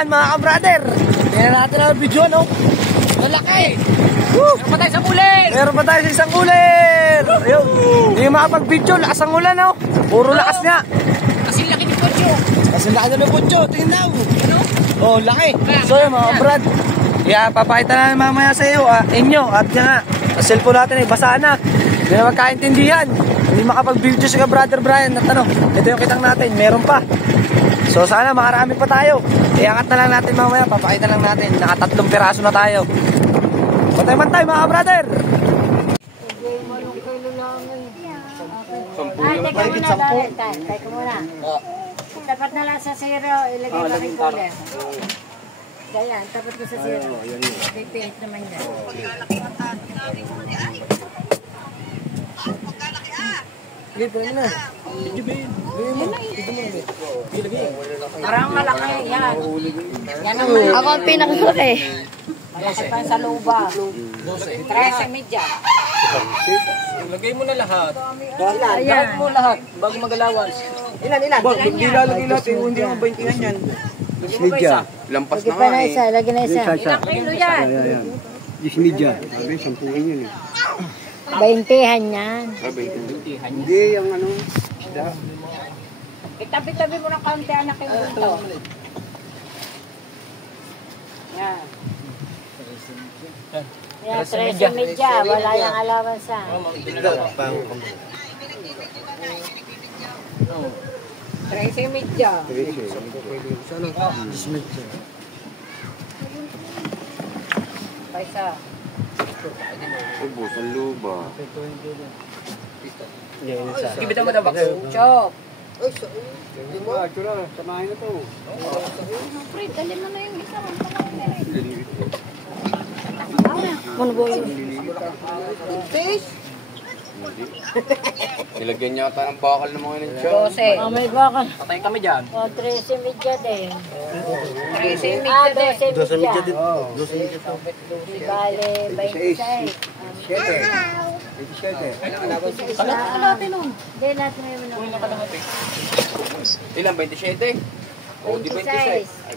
Yan mga ka-brother. Tingnan natin ang video, no? Malaki! Meron pa tayo sa kulir! Meron pa tayo sa isang kulir! Ayun. Hindi makapag-video. Lakas ang ulan, no? Puro lakas nga. Kasi laki ni Pocho. Kasi laki na ng Pocho. Tingnan daw. Ano? Oh, laki. So yun mga brad. Kaya papakita na mamaya sa iyo, inyo. At yan nga, sa cellphone natin basa na. Hindi na magkaintindihan. Hindi makapag-video si brother Brian. At ano, ito yung kitang natin. Meron pa. So sana makarami pa tayo. Iangat na lang natin mamaya. Papakita lang natin. Naka 3 piraso na tayo. Patay-mantay mga brother. Teka muna, Darren. Teka muna. Tapat na lang sa zero. Ilagay mo rin kulit. Ganyan, tapat ko sa zero. Pipihit naman yan. Parang malaki. Yan. Yan ang malaki. Ako ang pinakamalaki. Malaki pa sa luba. 13 media. Lagay mo na lahat. Ayan. Mo lahat bago magalawan. Ilan? Hindi lalagay lahat. Hindi mo 20 yan. Media. Lampas Lagi pa na isa, lagi na isa. Ilang kilo yan? Ayan. 10 media. Sabi, 10 yun eh. 20han yan. Hindi, yung ano, isda. Itabi-tabi mo ng kaunti anak yung ito. Yan. Yan, 13 media. Wala yung allowance sa. 13 media. Paisa. Ubus ang luba. Ibita mo na box. Chop. Ito na, samahin na to. Pre, dali mo na yung isa. Ano ba yun? Nilagyan niya ata ng bakal ng mga yun. 12. May bakal. Patayin kami dyan. 13 media din. 13 media din. 12 media din. 12 media to. Bale, 26. 7. 27. Kalahati nun. Hindi, lahat na yun. Ilan? 27? O, di 26.